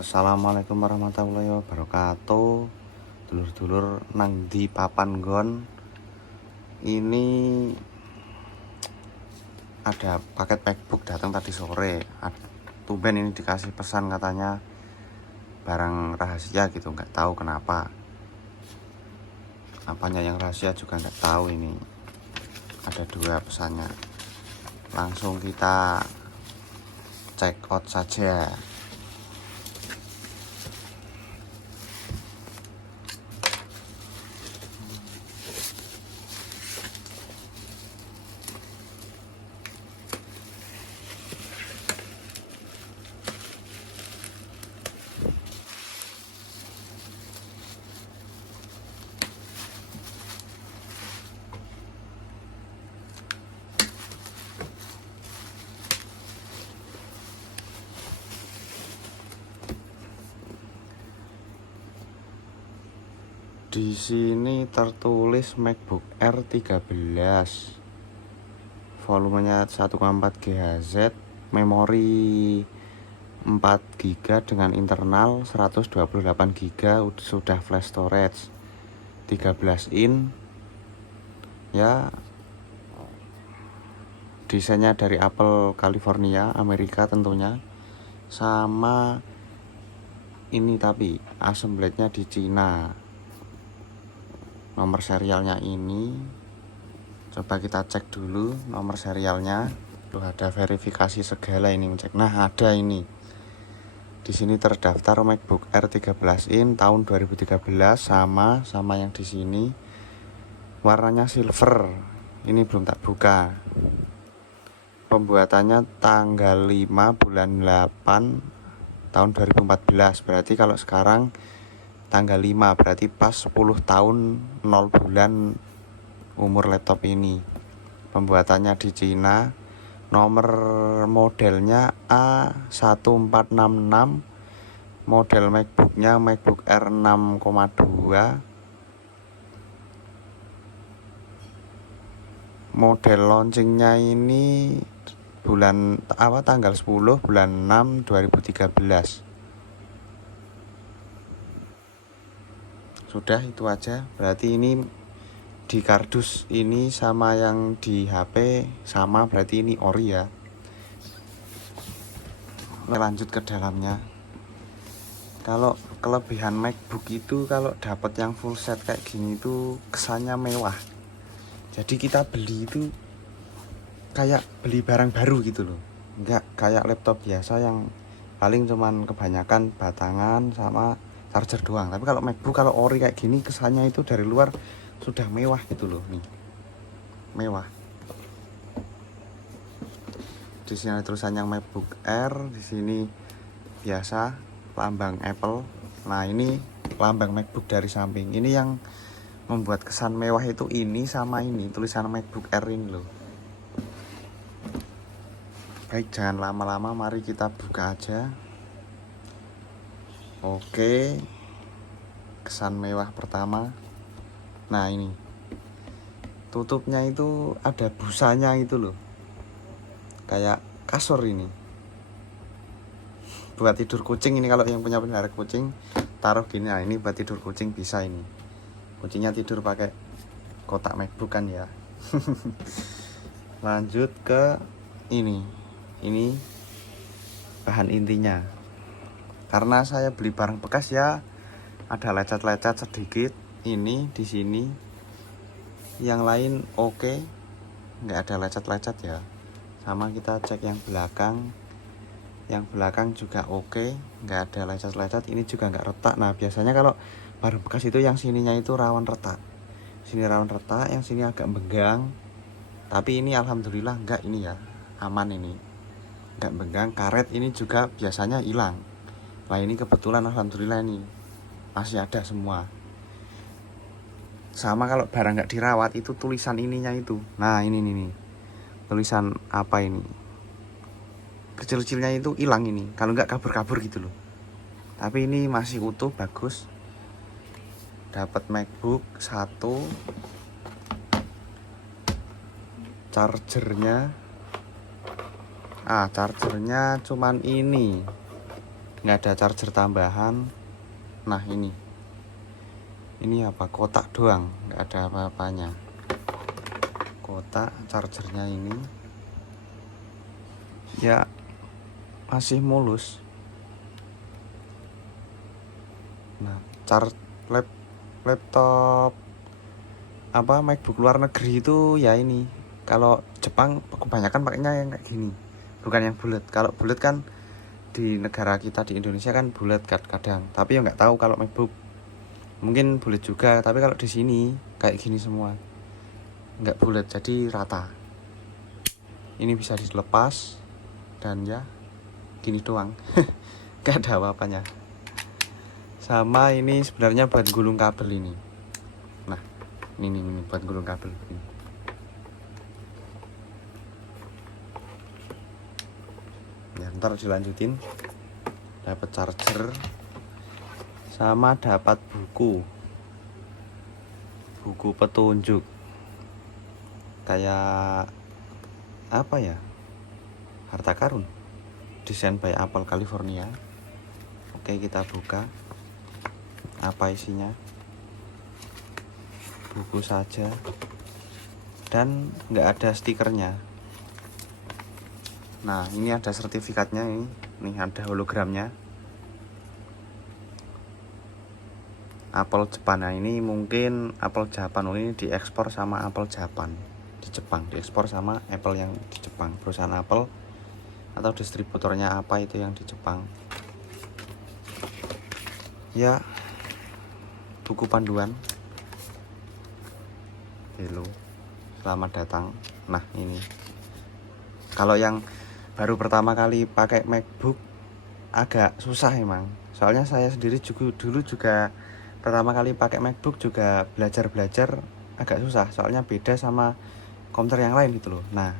Assalamualaikum warahmatullahi wabarakatuh. Dulur-dulur nang di papan nggon. Ini ada paket MacBook datang tadi sore. Tumben ini dikasih pesan katanya barang rahasia gitu, nggak tahu kenapa. Apanya yang rahasia juga nggak tahu ini. Ada dua pesannya. Langsung kita check out saja. Di sini tertulis MacBook Air 13, volumenya 1,4 GHz, memori 4 GB dengan internal 128 GB, sudah flash storage 13 in. Ya, desainnya dari Apple California, Amerika tentunya. Sama ini tapi assembly-nya di Cina. Nomor serialnya ini coba kita cek dulu nomor serialnya. Tuh ada verifikasi segala ini ngecek. Nah, ada ini. Di sini terdaftar MacBook Air 13 in tahun 2013 sama yang di sini. Warnanya silver. Ini belum tak buka. Pembuatannya tanggal 5 bulan 8 tahun 2014. Berarti kalau sekarang tanggal 5 berarti pas 10 tahun 0 bulan umur laptop ini. Pembuatannya di Cina. Nomor modelnya A1466. Model MacBooknya MacBook Air 6,2. Model launchingnya ini tanggal 10 bulan 6 2013. Sudah itu aja. Berarti ini di kardus ini sama yang di HP sama, berarti ini ori ya. Lanjut ke dalamnya. Kalau kelebihan MacBook itu kalau dapat yang full set kayak gini itu kesannya mewah. Jadi kita beli itu kayak beli barang baru gitu loh. Enggak kayak laptop biasa yang paling cuman kebanyakan batangan sama charger doang. Tapi kalau MacBook kalau ori kayak gini kesannya itu dari luar sudah mewah gitu loh nih. Mewah. Di sini ada tulisan yang MacBook Air, di sini biasa lambang Apple. Nah, ini lambang MacBook dari samping. Ini yang membuat kesan mewah itu ini sama ini tulisan MacBook Air ini loh. Baik, jangan lama-lama, mari kita buka aja. Oke, kesan mewah pertama. Nah, ini tutupnya itu ada busanya itu loh, kayak kasur ini buat tidur kucing. Ini kalau yang punya pelihara kucing taruh gini. Nah, ini buat tidur kucing bisa ini. Kucingnya tidur pakai kotak MacBook kan ya. Lanjut ke ini bahan intinya. Karena saya beli barang bekas ya, ada lecet-lecet sedikit. Ini di sini. Yang lain oke, nggak ada lecet-lecet ya. Sama kita cek yang belakang. Yang belakang juga oke, nggak ada lecet-lecet. Ini juga nggak retak. Nah, biasanya kalau barang bekas itu yang sininya itu rawan retak. Sini rawan retak, yang sini agak benggang. Tapi ini alhamdulillah nggak, ini ya aman, ini nggak benggang. Karet ini juga biasanya hilang. Nah, ini kebetulan alhamdulillah ini masih ada semua. Sama kalau barang nggak dirawat itu tulisan ininya itu. Nah, ini tulisan apa ini? Kecil-kecilnya itu hilang ini. Kalau nggak kabur-kabur gitu loh. Tapi ini masih utuh, bagus. Dapat MacBook 1. Chargernya cuman ini. nggak ada charger tambahan. Nah ini apa, kotak doang, nggak ada apa-apanya. Kotak chargernya ini ya masih mulus. Nah laptop apa MacBook luar negeri itu ya ini, kalau Jepang kebanyakan pakainya yang kayak gini, bukan yang bulat. Kalau bulat kan di negara kita di Indonesia kan bulat kadang, tapi ya nggak tahu kalau MacBook mungkin bulat juga, tapi kalau di sini kayak gini semua, nggak bulat, jadi rata. Ini bisa dilepas dan ya gini doang. Nggak ada apa-apanya. Sama ini sebenarnya buat gulung kabel ini. Nah ini buat gulung kabel ini. Ya ntar dilanjutin. Dapat charger sama dapat buku petunjuk kayak apa ya, harta karun, desain by Apple California. Oke, kita buka. Apa isinya? Buku saja dan nggak ada stikernya. Nah ini ada sertifikatnya, ini ada hologramnya Apple Jepang. Nah ini mungkin Apple Jepang, ini diekspor sama Apple Jepang di Jepang, diekspor sama Apple yang di Jepang, perusahaan Apple atau distributornya apa itu yang di Jepang. Ya buku panduan, hello selamat datang. Nah ini kalau yang baru pertama kali pakai MacBook agak susah emang, soalnya saya sendiri dulu juga pertama kali pakai MacBook juga belajar agak susah, soalnya beda sama komputer yang lain gitu loh. Nah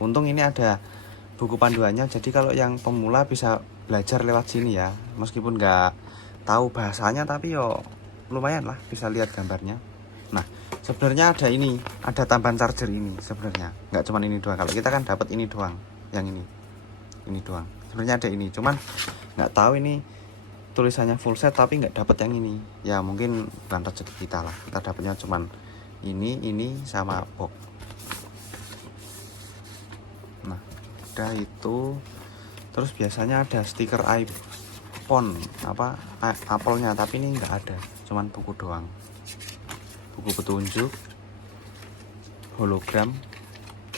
untung ini ada buku panduannya, jadi kalau yang pemula bisa belajar lewat sini ya, meskipun nggak tahu bahasanya tapi yo lumayan lah bisa lihat gambarnya. Nah sebenarnya ada tambahan charger ini, sebenarnya nggak cuma ini doang. Kalau kita kan dapat ini doang, yang ini doang. Sebenarnya ada ini, cuman nggak tahu ini tulisannya full set tapi nggak dapat yang ini. Ya mungkin bukan rezeki kita lah, kita dapatnya cuman ini sama box. Nah udah itu, terus biasanya ada stiker iPhone apa Apple-nya, tapi ini nggak ada, cuman buku doang, buku petunjuk hologram.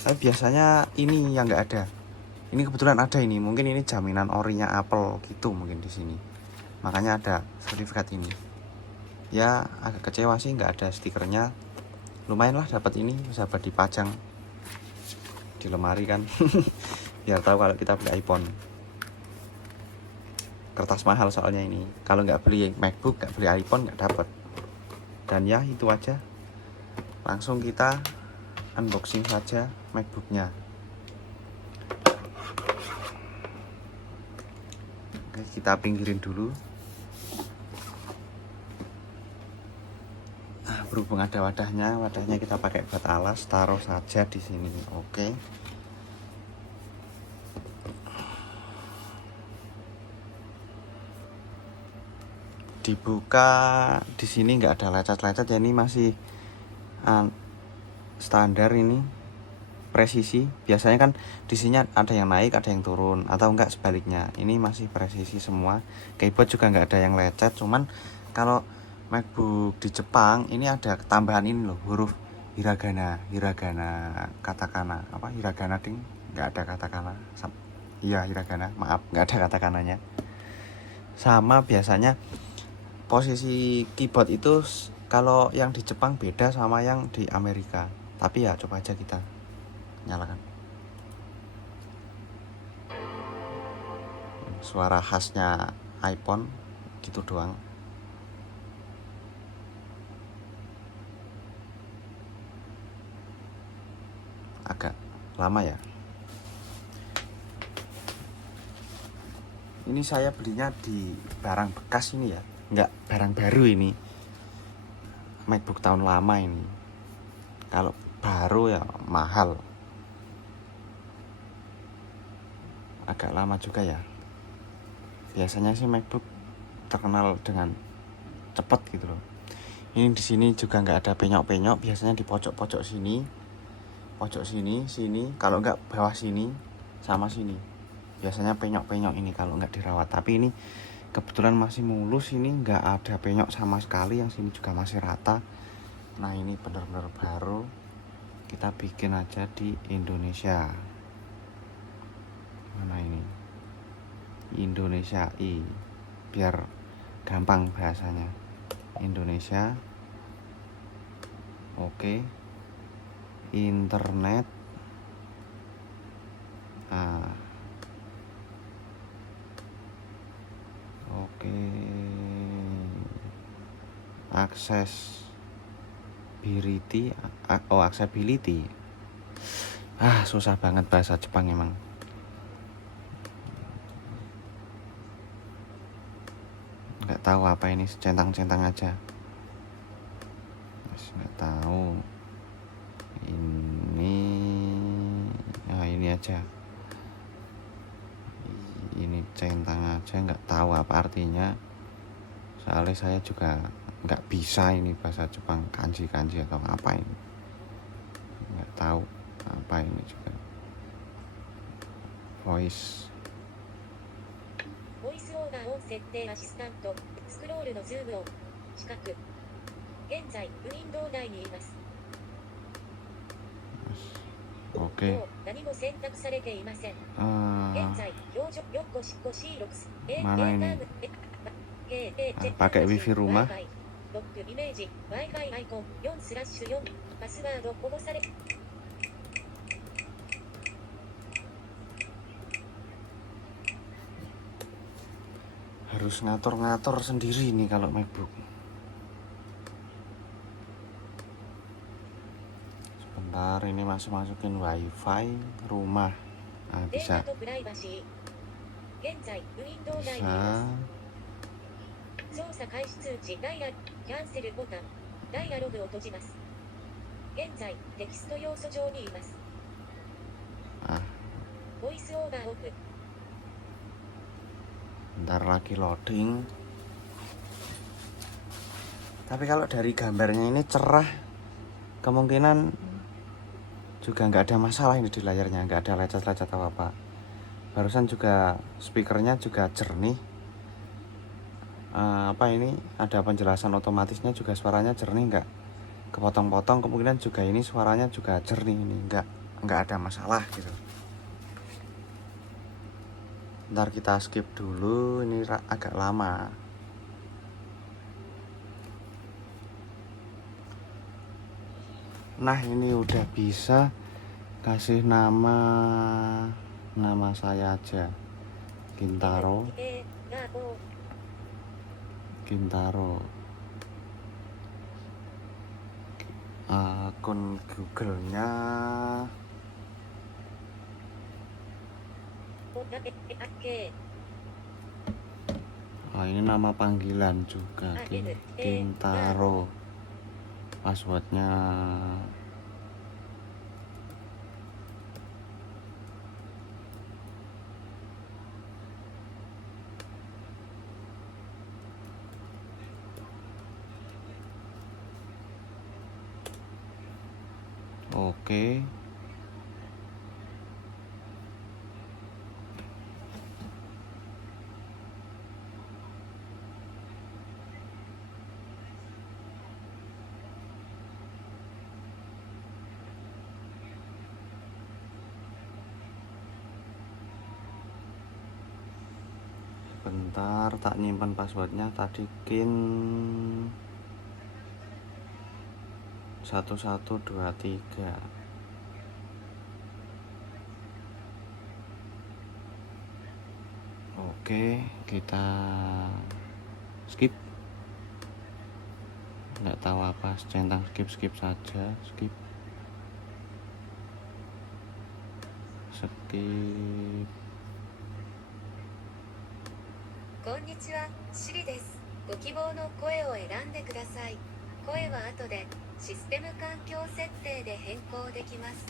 Tapi biasanya ini yang nggak ada, ini kebetulan ada. Ini mungkin ini jaminan orinya Apple gitu mungkin di sini, makanya ada sertifikat ini. Ya agak kecewa sih nggak ada stikernya. Lumayan lah dapat ini, bisa buat dipajang di lemari kan. Biar tahu kalau kita beli iPhone. Kertas mahal soalnya ini, kalau nggak beli MacBook, nggak beli iPhone nggak dapat. Dan ya itu aja, langsung kita unboxing saja MacBooknya. Oke, kita pinggirin dulu. Berhubung ada wadahnya kita pakai buat alas, taruh saja di sini. Oke. Dibuka di sini nggak ada lecet-lecet ya, ini masih standar ini presisi. Biasanya kan di sini ada yang naik, ada yang turun, atau enggak sebaliknya. Ini masih presisi semua. Keyboard juga nggak ada yang lecet. Cuman kalau MacBook di Jepang ini ada tambahan ini loh, huruf hiragana, katakana, apa hiragana ding, nggak ada katakana. Iya hiragana, maaf nggak ada katakananya. Sama biasanya posisi keyboard itu kalau yang di Jepang beda sama yang di Amerika. Tapi ya coba aja kita nyalakan. Suara khasnya iPhone gitu doang. Agak lama ya. Ini saya belinya di barang bekas ini ya, nggak barang baru ini. MacBook tahun lama ini. Kalau baru ya mahal. Agak lama juga ya. Biasanya sih MacBook terkenal dengan cepet gitu loh. Ini di sini juga nggak ada penyok-penyok, biasanya di pojok-pojok sini, sini, kalau nggak bawah sini sama sini. Biasanya penyok-penyok ini kalau nggak dirawat. Tapi ini kebetulan masih mulus, ini nggak ada penyok sama sekali, yang sini juga masih rata. Nah ini benar-benar baru, kita bikin aja di Indonesia. Mana ini? Indonesia I, biar gampang bahasanya. Indonesia, oke. Internet, oke. Accessibility, accessibility. Susah banget bahasa Jepang emang. Nggak tahu apa ini, centang-centang aja. Nggak tahu. Ini aja. Ini centang aja, nggak tahu apa artinya. Soalnya saya juga nggak bisa ini bahasa Jepang, kanji atau apa ini. Nggak tahu apa ini juga. Voice over 音設定アシスタントスクロールのズームを四角現在ウィンドウ内にいます。Oke. 何も選択されていません。現在表情4個6 Mana ini? Pakai wifi rumah. ロックイメージ Wi-Fi アイコン4/4パスワード保護されharus ngatur-ngatur sendiri nih kalau MacBook. Sebentar, ini masukin WiFi rumah. Bisa. Bisa. 操作開始通知ダイヤキャンセルボタンダイヤログを閉じます。現在テキスト要素上にいます。ボイスオーバーオフ。 Bentar lagi loading. Tapi kalau dari gambarnya ini cerah, kemungkinan juga nggak ada masalah ini di layarnya, nggak ada lecet-lecet apa-apa. Barusan juga speakernya juga jernih. Ini ada penjelasan otomatisnya juga, suaranya jernih, nggak kepotong-potong. Kemungkinan juga ini suaranya juga jernih, ini nggak ada masalah gitu. Ntar kita skip dulu, ini agak lama. Nah ini udah bisa, kasih nama saya aja, Gintaro. Akun Google-nya ini nama panggilan juga, Gintaro. Passwordnya oke. Bentar, tak nyimpan passwordnya tadi, Kin 1123. Oke, kita skip. Nggak tahu apa, centang skip saja, skip. Skip. こんにちは、シリです。ご希望の声を選んでください。声は後でシステム環境設定で変更できます。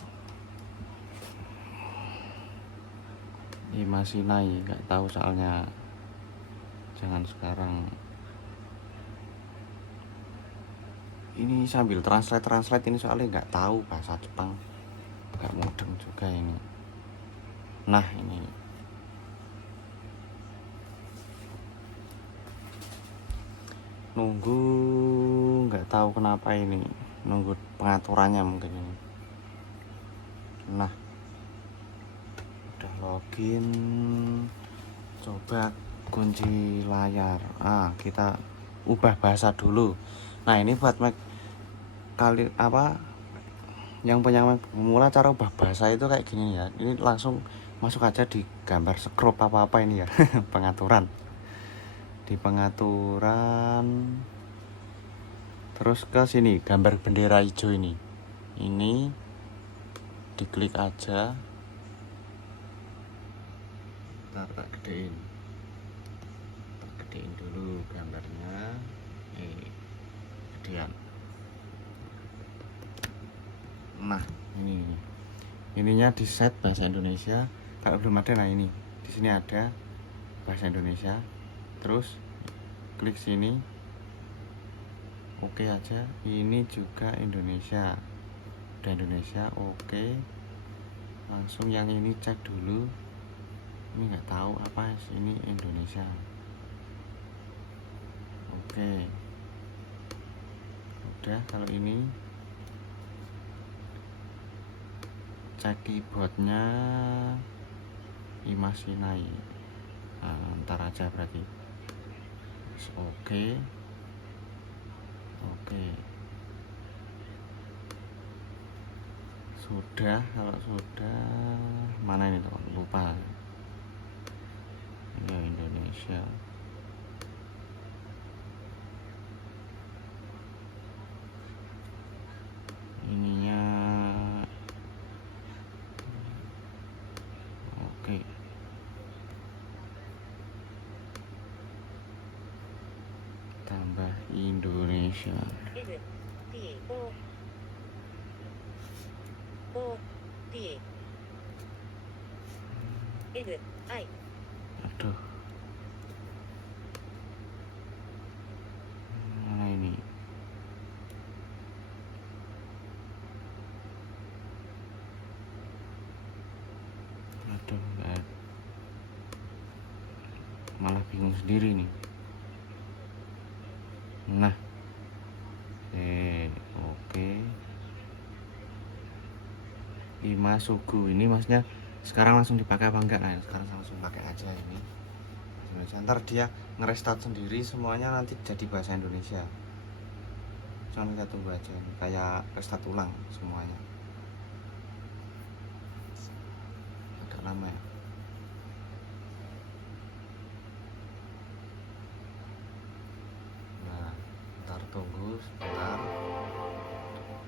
Masih naik, nggak tahu soalnya jangan sekarang. Ini sambil translate ini soalnya nggak tahu bahasa Jepang, nggak mudeng juga ini. Nah ini nunggu, nggak tahu kenapa ini nunggu pengaturannya mungkin ini. Nah udah login, coba kunci layar. Kita ubah bahasa dulu. Nah ini buat Mac kali apa yang punya Mac pemula, cara ubah bahasa itu kayak gini ya. Ini langsung masuk aja di gambar scrub apa ini ya. Pengaturan, di pengaturan terus ke sini gambar bendera hijau ini diklik aja. Ntar tak gedein dulu gambarnya. Gedean. Nah ininya di set bahasa Indonesia. Kalau belum ada, nah ini di sini ada bahasa Indonesia. Terus klik sini, oke aja. Ini juga Indonesia, udah Indonesia, oke. Langsung yang ini cek dulu, ini nggak tahu apa ini Indonesia. Oke, udah. Kalau ini cek keyboardnya Imasinai. Ntar aja berarti. Oke. Sudah. Kalau sudah, mana ini tuh, lupa ya, Indonesia. Ininya oke. Tambah Indonesia. Aduh, mana ini? Aduh, malah bingung sendiri nih. Nah, oke. Imasugu ini maksudnya sekarang langsung dipakai apa enggak? Nah sekarang langsung pakai aja ini. Ntar dia ngerestart sendiri semuanya, nanti jadi bahasa Indonesia. Cuman kita tunggu aja ini, kayak restart ulang semuanya. Agak lama ya. Nah, ntar tunggu sebentar.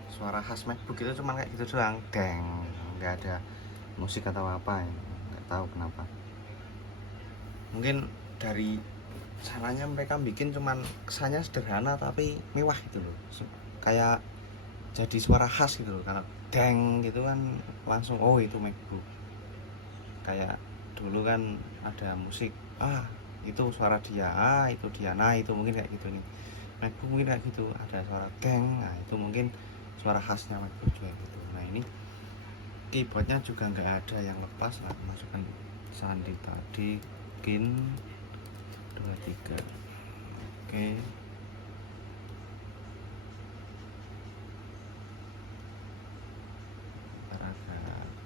Suara khas MacBook itu cuma kayak gitu doang, deng, nggak ada musik atau apa ya, nggak tahu kenapa. Mungkin dari sananya mereka bikin cuman kesannya sederhana tapi mewah gitu loh, kayak jadi suara khas gitu loh. Kalau deng gitu kan langsung oh itu MacBook. Kayak dulu kan ada musik, itu suara dia, itu dia. Nah itu mungkin kayak gitu nih, MacBook mungkin kayak gitu, ada suara deng, nah itu mungkin suara khasnya MacBook juga gitu. Nah ini keyboardnya juga nggak ada yang lepas. Nah masukkan sandi tadi, kin 23. Oke. Agak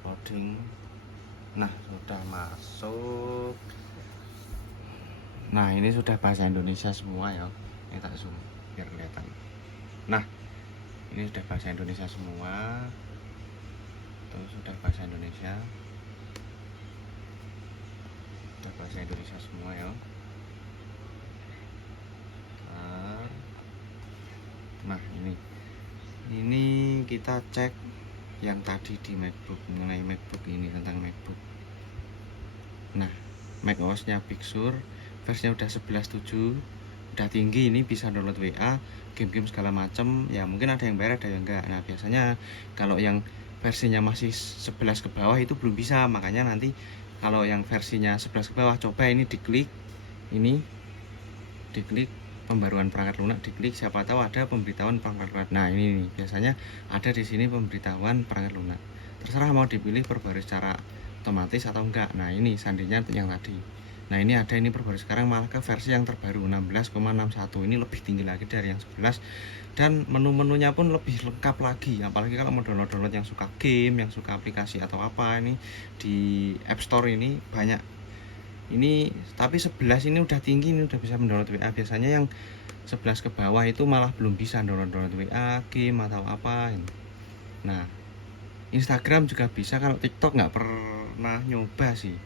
loading. Nah sudah masuk. Nah ini sudah bahasa Indonesia semua ya. Ini tak zoom biar kelihatan. Nah ini sudah bahasa Indonesia semua. Tuh sudah bahasa Indonesia. Sudah bahasa Indonesia semua ya. Nah ini kita cek yang tadi di MacBook, mengenai MacBook ini, tentang MacBook. Nah macOS-nya Big Sur, versinya udah 11.7, udah tinggi. Ini bisa download WA, game-game segala macem. Ya mungkin ada yang bayar, ada yang enggak. Nah biasanya kalau yang versinya masih 11 ke bawah itu belum bisa. Makanya nanti kalau yang versinya 11 ke bawah, coba ini diklik ini diklik pembaruan perangkat lunak, diklik siapa tahu ada pemberitahuan perangkat lunak. Nah ini nih, biasanya ada di sini pemberitahuan perangkat lunak. Terserah mau dipilih perbarui secara otomatis atau enggak. Nah ini sandinya yang tadi. Nah ini ada, ini perbarui sekarang malah ke versi yang terbaru 16,61. Ini lebih tinggi lagi dari yang 11. Dan menu-menunya pun lebih lengkap lagi. Apalagi kalau mau download yang suka game, yang suka aplikasi atau apa, ini di App Store ini banyak. Ini tapi 11 ini udah tinggi, ini udah bisa mendownload WA. Biasanya yang 11 ke bawah itu malah belum bisa download WA, game atau apa. Nah Instagram juga bisa, kalau TikTok nggak pernah nyoba sih.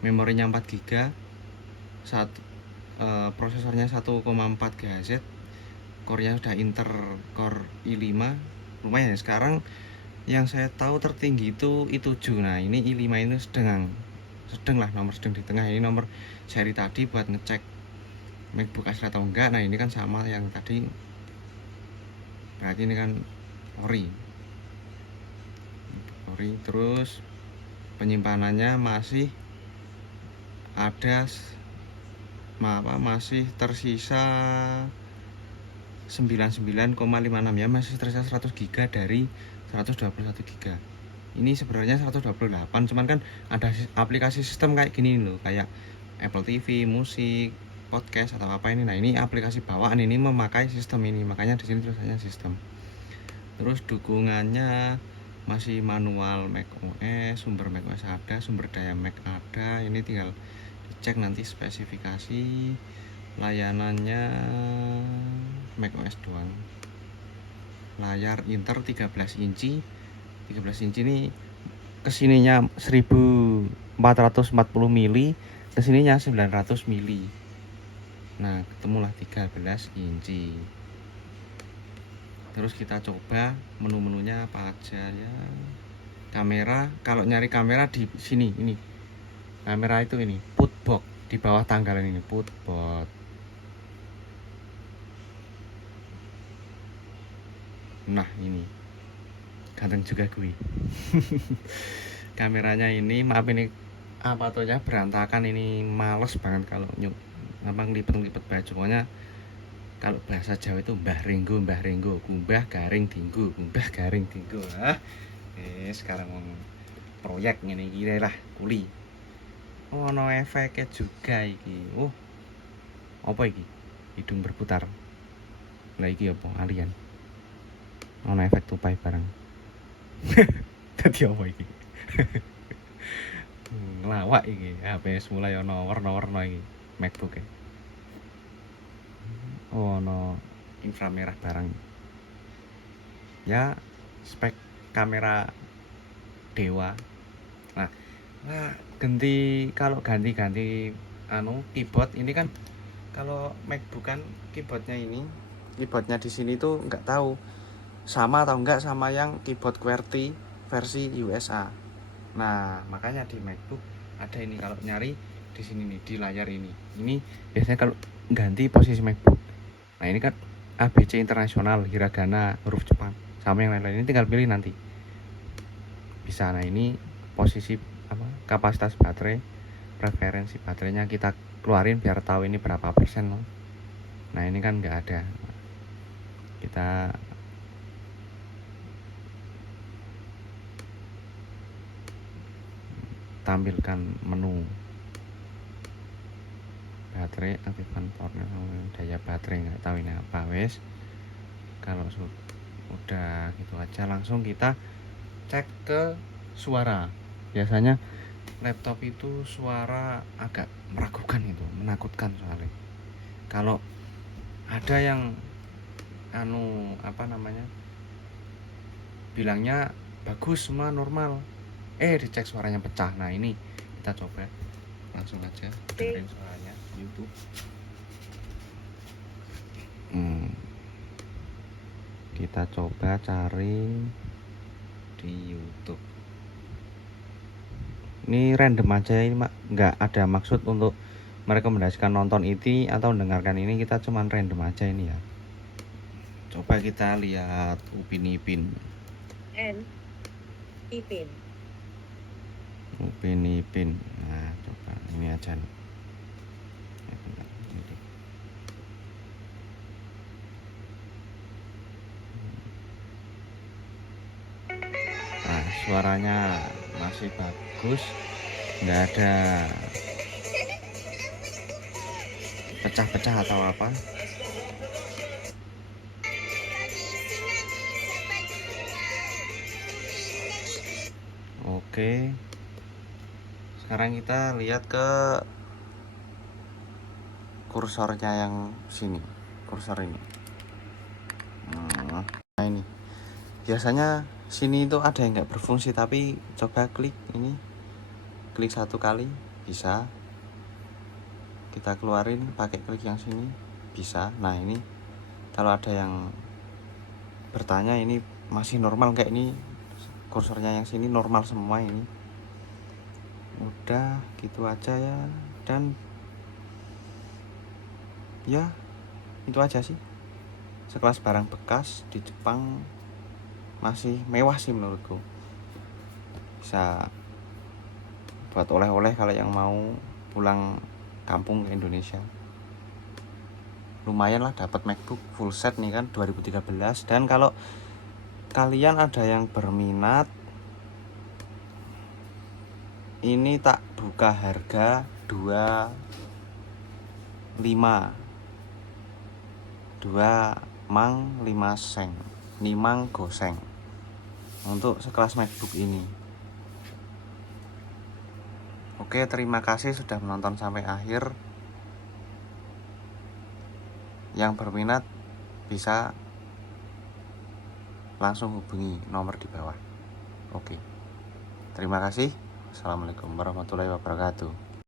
Memorinya 4 GB, prosesornya 1,4 GHz, core-nya sudah Intel Core i5, lumayan ya. Sekarang yang saya tahu tertinggi itu i7. Nah ini i5 ini sedang lah, nomor sedang di tengah. Ini nomor seri tadi buat ngecek MacBook asli atau enggak. Nah ini kan sama yang tadi, berarti ini kan ori. Terus penyimpanannya masih ada masih tersisa 99,56 ya, masih tersisa 100 GB dari 121 GB. Ini sebenarnya 128, cuman kan ada aplikasi sistem kayak gini loh, kayak Apple TV, musik, podcast atau apa ini. Nah ini aplikasi bawaan ini memakai sistem ini, makanya di sini tulisannya sistem. Terus dukungannya masih manual macOS, sumber macOS ada, sumber daya Mac ada. Ini tinggal dicek nanti spesifikasi. Layanannya macOS doang. Layar Intel 13 inci. 13 inci ini kesininya 1440 mili, kesininya 900 mili. Nah ketemulah 13 inci. Terus kita coba menu-menunya apa aja ya. Kamera, kalau nyari kamera di sini, ini kamera itu ini putbox di bawah tanggalan ini, putbox. Nah ini ganteng juga gue. Kameranya ini, maaf ini apa tuh ya, berantakan ini, males banget kalau ngelipet baju. Pokoknya kalau bahasa Jawa itu mbah renggo, kumbah garing tinggu, sekarang ngomong proyek ngene iki lah kuli. Ono efeknya juga iki. Apa iki? Hidung berputar. Lah iki apa? Alien. Ono efek tupai bareng. Dadi apa iki? Ngelawak iki. HP mulai ono warna-warna iki MacBook e. Ono inframerah barang. Ya spek kamera dewa. Nah ganti keyboard ini kan, kalau MacBook kan keyboardnya di sini tuh nggak tahu sama atau enggak sama yang keyboard QWERTY versi USA. Nah makanya di MacBook ada ini, kalau nyari di sini nih, di layar ini biasanya kalau ganti posisi MacBook. Nah ini kan ABC internasional, hiragana, huruf Jepang, sama yang lain-lain, ini tinggal pilih nanti bisa. Nah ini posisi kapasitas baterai, preferensi baterainya kita keluarin biar tahu ini berapa persen loh. Nah ini kan nggak ada, kita tampilkan menu baterai, aktifkan power, daya baterai, nggak tahu ini apa. Wes kalau udah gitu aja, langsung kita cek ke suara. Biasanya laptop itu suara agak meragukan, itu menakutkan soalnya. Kalau ada yang bilangnya bagus, semua normal, dicek suaranya pecah. Nah ini kita coba langsung aja dengerin suaranya YouTube. Kita coba cari di YouTube. Ini random aja, ini nggak ada maksud untuk merekomendasikan nonton ini atau mendengarkan ini, kita cuman random aja ini ya. Coba kita lihat Upin Ipin. Upin Ipin. Nah coba ini aja nih. suaranya masih bagus, nggak ada pecah-pecah atau apa. Oke, sekarang kita lihat ke kursornya yang sini, kursor ini. Nah ini biasanya sini itu ada yang nggak berfungsi, tapi coba klik ini, klik 1 kali bisa, kita keluarin pakai klik yang sini bisa. Nah ini kalau ada yang bertanya ini masih normal nggak, ini kursornya yang sini normal semua ini. Udah gitu aja ya, dan ya itu aja sih, sekelas barang bekas di Jepang masih mewah sih menurutku, bisa buat oleh-oleh kalau yang mau pulang kampung ke Indonesia. Lumayan lah dapat MacBook full set nih kan 2013. Dan kalau kalian ada yang berminat, ini tak buka harga 2 mang 5 seng, 5 goseng untuk sekelas MacBook ini. Oke, terima kasih sudah menonton sampai akhir. Yang berminat bisa langsung hubungi nomor di bawah. Oke, terima kasih. Assalamualaikum warahmatullahi wabarakatuh.